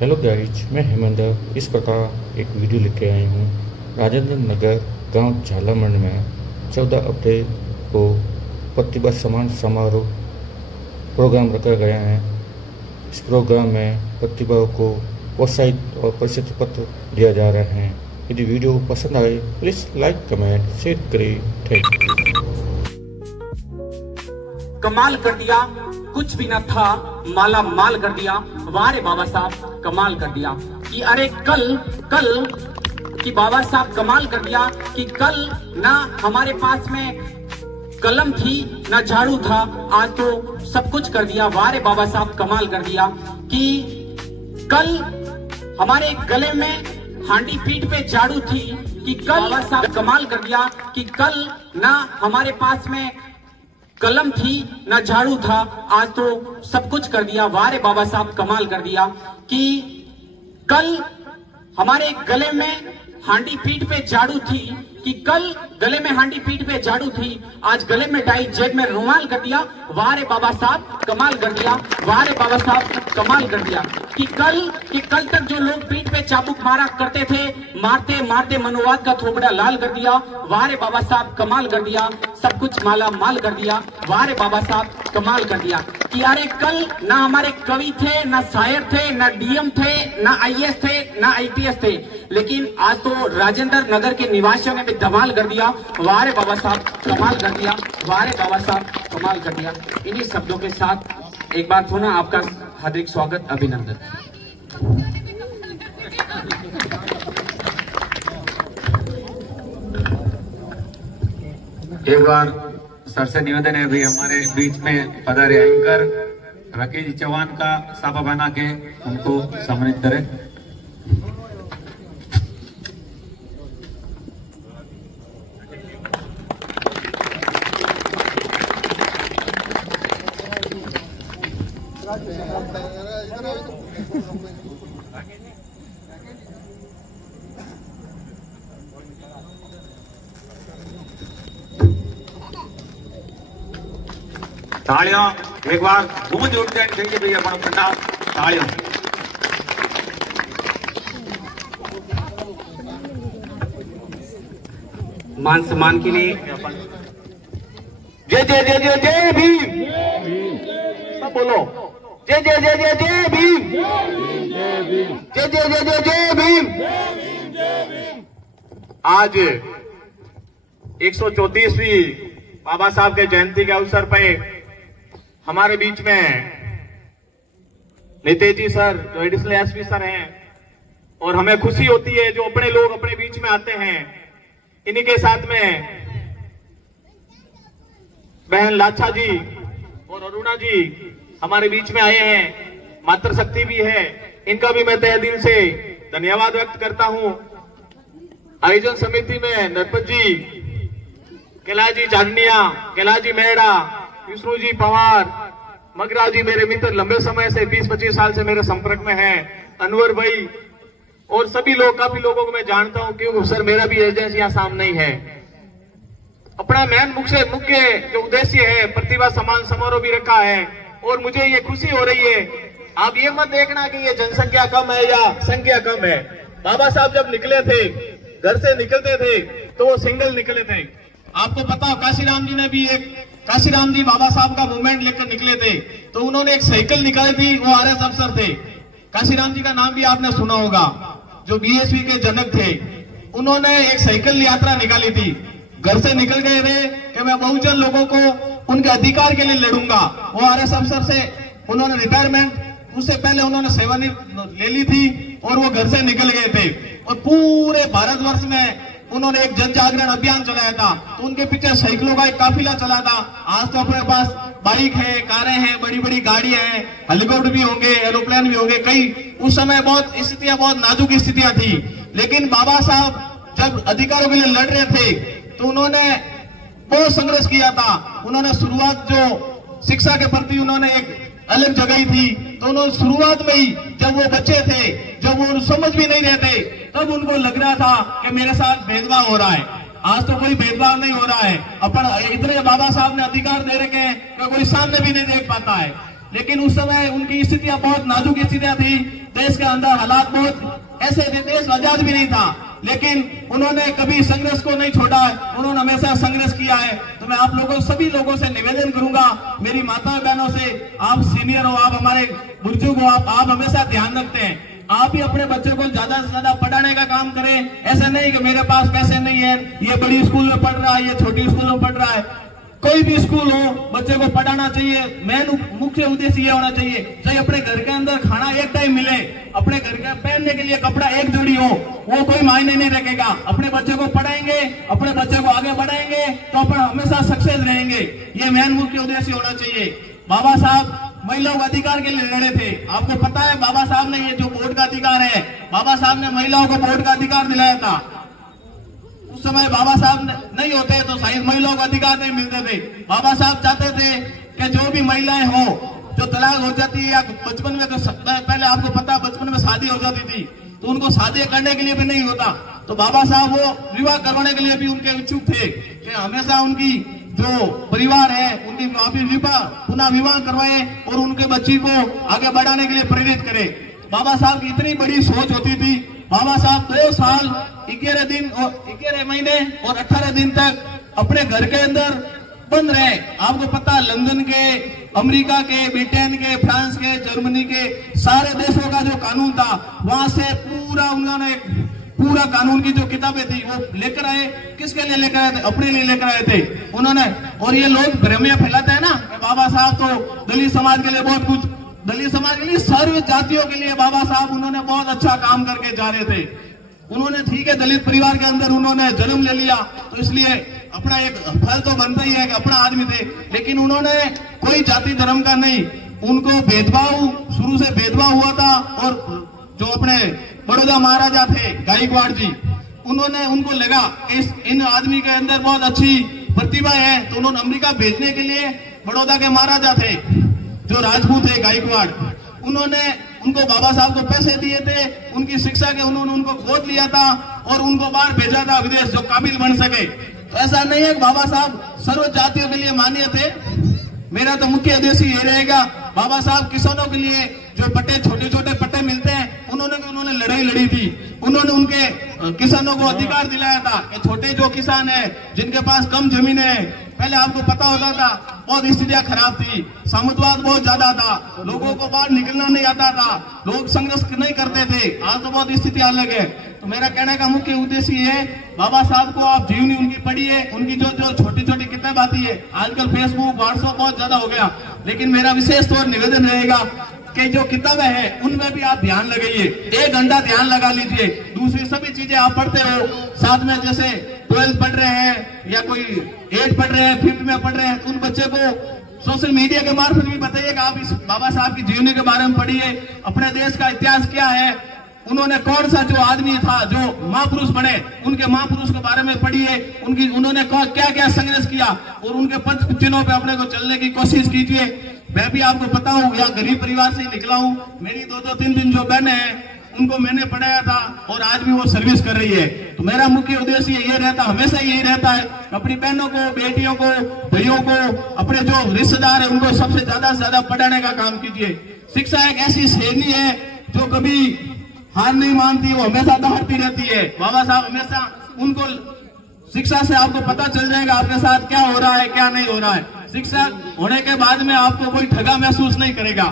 Hello guys, मैं हेमेंद्र इस प्रकार एक वीडियो लेके आई हूँ। राजेंद्र नगर गांव झालामंड में 14 अप्रैल को प्रतिभा सम्मान समारोह प्रोग्राम रखा गया है। इस प्रोग्राम में प्रतिभाओं को प्रोत्साहित और प्रशस्ति पत्र दिया जा रहा है। यदि वीडियो पसंद आए प्लीज़ लाइक कमेंट शेयर करें। Thank you. कमाल कर दिया, कुछ भी न था माला माल कर दिया। वारे बाबा साहब कमाल कर दिया कि अरे कल कि बाबा साहब कमाल कर दिया कि कल ना हमारे पास में कलम थी ना झाड़ू था, आज तो सब कुछ कर दिया। वारे बाबा साहब कमाल कर दिया कि कल हमारे गले में हांडी पीठ पे झाड़ू थी कि कल बाबा साहब कमाल कर दिया कि कल ना हमारे पास में कलम थी ना झाड़ू था, आज तो सब कुछ कर दिया। वारे बाबा साहब कमाल कर दिया कि कल हमारे गले में हांडी पीठ पे झाड़ू थी कि कल गले में हांडी पीठ पे झाड़ू थी, आज गले में डाई जेब में रुमाल कर दिया। वारे बाबा साहब कमाल कर दिया। वारे बाबा साहब कमाल कर दिया कि कल तक जो लोग पीठ पे चाबुक मारा करते थे, मारते मारते मनोवाद का थोपड़ा लाल कर दिया। वारे बाबा साहब कमाल कर दिया। सब कुछ माला माल कर दिया। वारे बाबा साहब कमाल कर दिया कि अरे कल ना हमारे कवि थे, ना शायर थे, ना डीएम थे, ना आईएएस थे, ना आईपीएस थे, लेकिन आज तो राजेंद्र नगर के निवासियों ने भी धमाल कर दिया। वारे बाबा साहब कमाल कर दिया। वारे बाबा साहब कमाल कर दिया। इन्हीं शब्दों के साथ एक बार पुनः आपका हार्दिक स्वागत, अभिनंदन। एक बार सर से निवेदन है भी हमारे बीच में पधारे एंकर राकेश चौहान का साफा बना के उनको सम्मानित करें। तालियां एक बार गूंज उठनी चाहिए भैया, अपन पंडा तालियां। मान सम्मान के लिए जय जय जय जय जय भीम। सब बोलो जय जय जय जय जय भीम। जय जय जय जय जय भीम। आज 134वीं बाबा साहब के जयंती के अवसर पर हमारे बीच में नितेश जी सर जो एडिशनल एसपी सर हैं, और हमें खुशी होती है जो अपने लोग अपने बीच में आते हैं। इन्हीं के साथ में बहन लाछा जी और अरुणा जी हमारे बीच में आए हैं, मातृशक्ति भी है, इनका भी मैं तहे दिल से धन्यवाद व्यक्त करता हूं। आयोजन समिति में नरपत जी, कैलाश जी चांदनिया, कैलाश जी मेहरा, विष्णु जी पवार, मगराज जी मेरे मित्र लंबे समय से 20-25 साल से मेरे संपर्क में हैं, अनवर भाई और सभी लोग, काफी लोगों को मैं जानता हूं क्योंकि सर मेरा भी एजेंसी यहाँ सामने ही है। अपना मेन मुख्य जो उद्देश्य है प्रतिभा सम्मान समारोह भी रखा है, और मुझे ये खुशी हो रही है। आप ये मत देखना कि ये जनसंख्या कम है या संख्या कम है। बाबा साहब जब निकले थे, घर से निकलते थे तो वो सिंगल निकले थे। आपको पता हो काशीराम जी ने भी काशीराम जी बाबा साहब का मूवमेंट लेकर निकले थे, तो उन्होंने एक साइकिल निकाली थी, वो आरएस अफसर थे। काशीराम जी का नाम भी आपने सुना होगा, जो बीएसपी के जनक थे। उन्होंने एक साइकिल यात्रा निकाली थी, घर से निकल गए थे कि मैं बहुजन लोगों को उनके अधिकार के लिए लड़ूंगा। वो आरएस अफसर से उन्होंने रिटायरमेंट, उससे पहले उन्होंने सेवानिवृत्ति ले ली थी और वो घर से निकल गए थे, और पूरे भारतवर्ष में उन्होंने एक जन जागरण अभियान चलाया था। तो उनके पीछे साइकिलों का एक काफिला चला था। आज तो अपने पास बाइक है, कारें हैं, बड़ी बड़ी गाड़ियां हैं, हेलीकॉप्टर भी होंगे, एरोप्लेन भी होंगे। कई उस समय बहुत स्थितियां, बहुत नाजुक स्थितियां थी, लेकिन बाबा साहब जब अधिकारों के लिए लड़ रहे थे तो उन्होंने बहुत संघर्ष किया था। उन्होंने शुरुआत जो शिक्षा के प्रति उन्होंने एक अलग जगह थी, तो उन्होंने शुरुआत में ही जब वो बच्चे थे, जब वो समझ भी नहीं रहे थे, तब उनको लग रहा था कि मेरे साथ भेदभाव हो रहा है। आज तो कोई भेदभाव नहीं हो रहा है। अपन इतने बाबा साहब ने अधिकार दे रखे हैं कि कोई सामने भी नहीं देख पाता है। लेकिन उस समय उनकी स्थितियां बहुत नाजुक स्थितियां थी। देश के अंदर हालात बहुत ऐसे थे, देश आजाद भी नहीं था, लेकिन उन्होंने कभी संघर्ष को नहीं छोड़ा है, उन्होंने हमेशा संघर्ष किया है। तो मैं आप लोगों सभी लोगों से निवेदन करूंगा, मेरी माताओं बहनों से, आप सीनियर हो, आप हमारे बुजुर्ग हो, आप हमेशा ध्यान रखते हैं, आप ही अपने बच्चों को ज्यादा से ज्यादा पढ़ाने का काम करें। ऐसा नहीं कि मेरे पास पैसे नहीं है, ये बड़ी स्कूल में पढ़ रहा है, ये छोटी स्कूल में पढ़ रहा है। कोई भी स्कूल हो, बच्चे को पढ़ाना चाहिए। मेन मुख्य उद्देश्य ये होना चाहिए, चाहे अपने घर के अंदर खाना एक टाइम मिले, अपने घर का पहनने के लिए कपड़ा एक जोड़ी हो, वो कोई मायने नहीं रखेगा। अपने बच्चे को पढ़ाएंगे, अपने बच्चे को आगे बढ़ाएंगे तो अपन हमेशा सक्सेस रहेंगे। ये मेन मुख्य उद्देश्य होना चाहिए। बाबा साहब महिलाओं के अधिकार के लिए लड़े थे। आपको पता है बाबा साहब ने, ये जो वोट का अधिकार है, बाबा साहब ने महिलाओं को वोट का अधिकार दिलाया था। उस समय बाबा साहब नहीं होते तो शायद महिलाओं को अधिकार नहीं मिलते थे। बाबा साहब चाहते थे कि जो भी महिलाएं हो, जो तलाक हो जाती है या बचपन में, तो पहले आपको पता बचपन में शादी हो जाती थी तो उनको शादी करने के लिए भी नहीं होता, तो बाबा साहब वो विवाह करवाने के लिए भी उनके इच्छुक थे कि हमेशा उनकी जो परिवार है उनकी पुनः विवाह करवाए और उनके बच्ची को आगे बढ़ाने के लिए प्रेरित करे। बाबा साहब की इतनी बड़ी सोच होती थी। बाबा साहब 2 साल 11 दिन और 11 महीने और 18 दिन तक अपने घर के अंदर बंद रहे। आपको पता, लंदन के, अमेरिका के, ब्रिटेन के, फ्रांस के, जर्मनी के सारे देशों का जो कानून था, वहां से पूरा कानून की जो किताबें थी वो लेकर आए। किसके लिए लेकर आए थे? अपने लिए लेकर आए थे उन्होंने। और ये लोग भ्रमियां फैलाते हैं ना, बाबा साहब तो दलित समाज के लिए बहुत कुछ, दलित समाज के लिए, सर्व जातियों के लिए बाबा साहब उन्होंने बहुत अच्छा काम करके जा रहे थे। उन्होंने, ठीक है, दलित परिवार के अंदर उन्होंने जन्म ले लिया तो इसलिए अपना एक फल तो बनता ही है कि अपना आदमी थे, लेकिन उन्होंने कोई जाति धर्म का नहीं, उनको भेदभाव, शुरू से भेदभाव हुआ था। और जो अपने बड़ौदा महाराजा थे गायकवाड़ जी, उनको लगा इन आदमी के अंदर बहुत अच्छी प्रतिभा है, तो उन्होंने अमेरिका भेजने के लिए, बड़ौदा के महाराजा थे जो राजपूत है गायकवाड़, उन्होंने उनको, बाबा साहब को पैसे दिए थे उनकी शिक्षा के, उन्होंने उनको गोद लिया था और उनको बाहर भेजा था विदेश, जो काबिल बन सके। तो ऐसा नहीं है कि बाबा साहब सर्व जातियों के लिए मान्य थे। मेरा तो मुख्य उद्देश्य ये रहेगा, बाबा साहब किसानों के लिए जो पट्टे, छोटे छोटे पट्टे मिलते हैं, उन्होंने लड़ाई लड़ी थी। उन्होंने उनके किसानों को अधिकार दिलाया था कि छोटे जो किसान है, जिनके पास कम जमीन है, पहले आपको पता होता था बहुत स्थितियां खराब थी, सामंतवाद बहुत ज्यादा था, लोगों को बाहर निकलना नहीं आता था, लोग संघर्ष नहीं करते थे। आज तो बहुत स्थिति अलग है। तो मेरा कहने का मुख्य उद्देश्य ये है, बाबा साहब को आप जीवनी उनकी पढ़िए, उनकी जो छोटी छोटी किताब आती है, आजकल फेसबुक, व्हाट्सएप बहुत ज्यादा हो गया, लेकिन मेरा विशेष तौर निवेदन रहेगा कि जो किताबें हैं उनमें भी आप ध्यान लगाइए, 1 घंटा ध्यान लगा लीजिए। दूसरी सभी चीजें आप पढ़ते हो साथ में, जैसे 12th पढ़ रहे हैं या कोई 8 पढ़ रहे हैं, 5th में पढ़ रहे हैं, उन बच्चे को सोशल मीडिया के मार्फत भी बताइए कि आप इस बाबा साहब की जीवनी के बारे में पढ़िए, अपने देश का इतिहास क्या है, उन्होंने कौन सा जो आदमी था जो महापुरुष बने, उनके महापुरुष के बारे में पढ़िए, उन्होंने क्या क्या संघर्ष किया और उनके पद चिन्हों पे अपने को चलने की कोशिश कीजिए। मैं भी आपको पता हूँ, या गरीब परिवार से निकला हूँ, मेरी 2-2, 3-3 जो बहनें हैं उनको मैंने पढ़ाया था और आज भी वो सर्विस कर रही है। तो मेरा मुख्य उद्देश्य ये रहता, हमेशा यही रहता है, अपनी बहनों को, बेटियों को, भाइयों को, अपने जो रिश्तेदार है उनको सबसे ज्यादा से ज्यादा पढ़ाने का काम कीजिए। शिक्षा एक ऐसी श्रेणी है जो कभी हार नहीं मानती, वो हमेशा दहाड़ती रहती है। बाबा साहब हमेशा, उनको शिक्षा से आपको पता चल जाएगा आपके साथ क्या हो रहा है, क्या नहीं हो रहा है। शिक्षा होने के बाद में आपको कोई ठगा महसूस नहीं करेगा।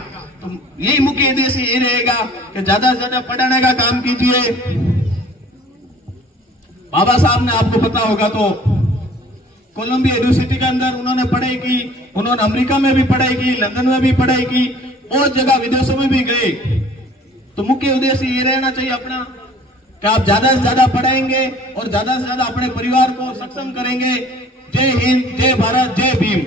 तो यही मुख्य उद्देश्य ये रहेगा कि ज्यादा से ज्यादा पढ़ाने का काम कीजिए। बाबा साहब ने, आपको पता होगा तो, कोलंबिया यूनिवर्सिटी के अंदर उन्होंने पढ़ाई की, उन्होंने अमेरिका में भी पढ़ाई की, लंदन में भी पढ़ाई की, और जगह विदेशों में भी गए। तो मुख्य उद्देश्य ये रहना चाहिए अपना कि आप ज्यादा से ज्यादा पढ़ाएंगे और ज्यादा से ज्यादा अपने परिवार को सक्षम करेंगे। जय हिंद, जय भारत, जय भीम।